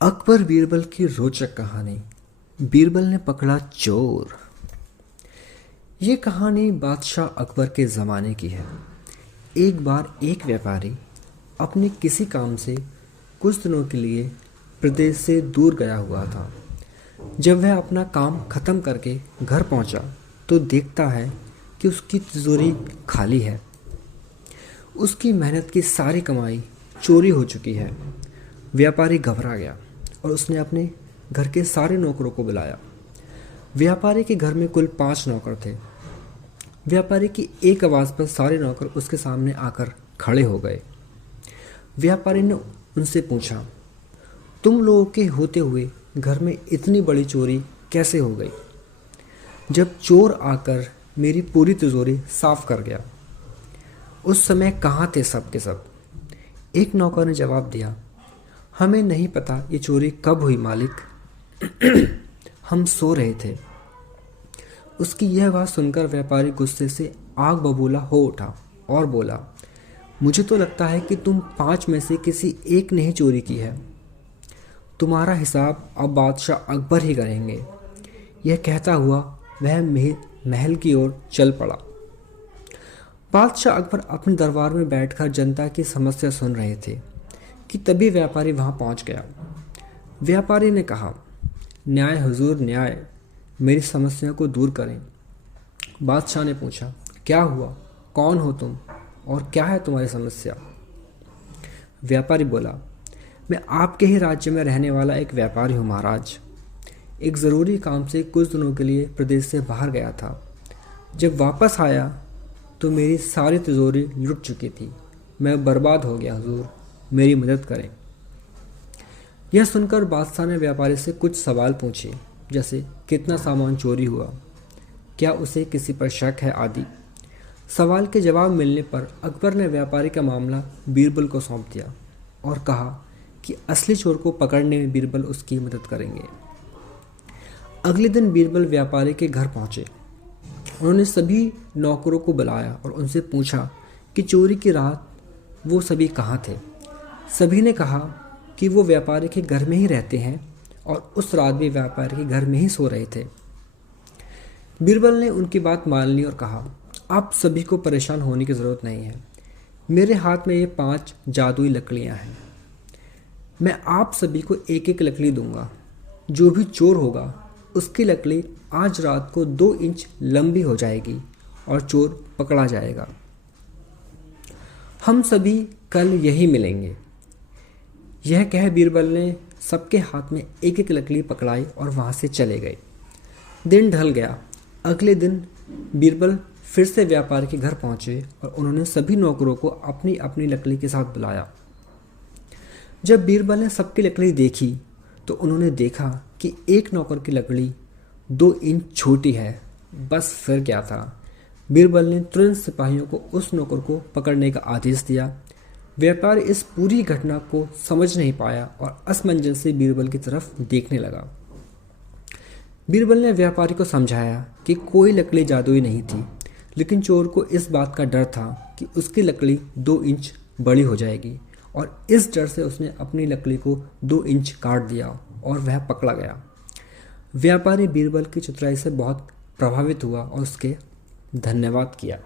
अकबर बीरबल की रोचक कहानी। बीरबल ने पकड़ा चोर। ये कहानी बादशाह अकबर के ज़माने की है। एक बार एक व्यापारी अपने किसी काम से कुछ दिनों के लिए प्रदेश से दूर गया हुआ था। जब वह अपना काम ख़त्म करके घर पहुंचा तो देखता है कि उसकी तिजोरी खाली है। उसकी मेहनत की सारी कमाई चोरी हो चुकी है। व्यापारी घबरा गया और उसने अपने घर के सारे नौकरों को बुलाया। व्यापारी के घर में कुल 5 नौकर थे। व्यापारी की एक आवाज़ पर सारे नौकर उसके सामने आकर खड़े हो गए। व्यापारी ने उनसे पूछा, तुम लोगों के होते हुए घर में इतनी बड़ी चोरी कैसे हो गई? जब चोर आकर मेरी पूरी तिजोरी साफ कर गया, उस समय कहाँ थे सब के सब? एक नौकर ने जवाब दिया, हमें नहीं पता ये चोरी कब हुई मालिक। हम सो रहे थे। उसकी यह बात सुनकर व्यापारी गुस्से से आग बबूला हो उठा और बोला, मुझे तो लगता है कि तुम 5 में से किसी एक ने ही चोरी की है। तुम्हारा हिसाब अब बादशाह अकबर ही करेंगे। यह कहता हुआ वह महल की ओर चल पड़ा। बादशाह अकबर अपने दरबार में बैठकर जनता की समस्या सुन रहे थे कि तभी व्यापारी वहां पहुंच गया। व्यापारी ने कहा, न्याय हुजूर न्याय, मेरी समस्या को दूर करें। बादशाह ने पूछा, क्या हुआ? कौन हो तुम और क्या है तुम्हारी समस्या? व्यापारी बोला, मैं आपके ही राज्य में रहने वाला एक व्यापारी हूँ महाराज। एक ज़रूरी काम से कुछ दिनों के लिए प्रदेश से बाहर गया था। जब वापस आया तो मेरी सारी तिजोरी लुट चुकी थी। मैं बर्बाद हो गया हुजूर, मेरी मदद करें। यह सुनकर बादशाह ने व्यापारी से कुछ सवाल पूछे, जैसे कितना सामान चोरी हुआ, क्या उसे किसी पर शक है आदि। सवाल के जवाब मिलने पर अकबर ने व्यापारी का मामला बीरबल को सौंप दिया और कहा कि असली चोर को पकड़ने में बीरबल उसकी मदद करेंगे। अगले दिन बीरबल व्यापारी के घर पहुंचे। उन्होंने सभी नौकरों को बुलाया और उनसे पूछा कि चोरी की रात वो सभी कहाँ थे। सभी ने कहा कि वो व्यापारी के घर में ही रहते हैं और उस रात भी व्यापारी के घर में ही सो रहे थे। बीरबल ने उनकी बात मान ली और कहा, आप सभी को परेशान होने की ज़रूरत नहीं है। मेरे हाथ में ये 5 जादुई लकड़ियाँ हैं। मैं आप सभी को एक एक लकड़ी दूंगा। जो भी चोर होगा उसकी लकड़ी आज रात को 2 इंच लंबी हो जाएगी और चोर पकड़ा जाएगा। हम सभी कल यही मिलेंगे। यह कह बीरबल ने सबके हाथ में एक एक लकड़ी पकड़ाई और वहां से चले गए। दिन ढल गया। अगले दिन बीरबल फिर से व्यापारी के घर पहुंचे और उन्होंने सभी नौकरों को अपनी अपनी लकड़ी के साथ बुलाया। जब बीरबल ने सबकी लकड़ी देखी तो उन्होंने देखा कि एक नौकर की लकड़ी 2 इंच छोटी है। बस फिर क्या था। बीरबल ने तुरंत सिपाहियों को उस नौकर को पकड़ने का आदेश दिया। व्यापारी इस पूरी घटना को समझ नहीं पाया और असमंजस से बीरबल की तरफ देखने लगा। बीरबल ने व्यापारी को समझाया कि कोई लकड़ी जादुई नहीं थी, लेकिन चोर को इस बात का डर था कि उसकी लकड़ी 2 इंच बड़ी हो जाएगी और इस डर से उसने अपनी लकड़ी को 2 इंच काट दिया और वह पकड़ा गया। व्यापारी बीरबल की चतुराई से बहुत प्रभावित हुआ और उसके धन्यवाद किया।